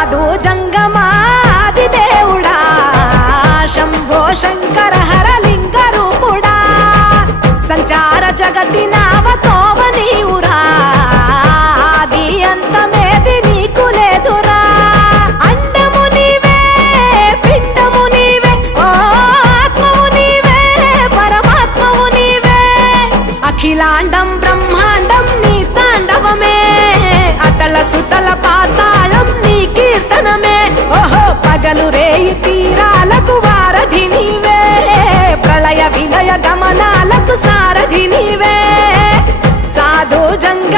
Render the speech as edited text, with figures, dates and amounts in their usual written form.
సాధు జంగమాది దేవుడా శంభో శంకర హరలింగ రూపుడా సంచార జగతి నావతోవ నీవురా ఆది అంతమేది నీకు లేదురా అండము నీవే పిండము నీవే ఓ ఆత్మవు నీవే పరమాత్మవు నీవే అఖిలాండం బ్రహ్మాండం నీ తాండవమే అతల సుతల పాతాళం నీ కీర్తనమే ఓహో పగలు రేయి తీరాలకు వారధి నీవే ప్రళయ విలయ గమనాలకు సారథి నీవే సాధు జంగ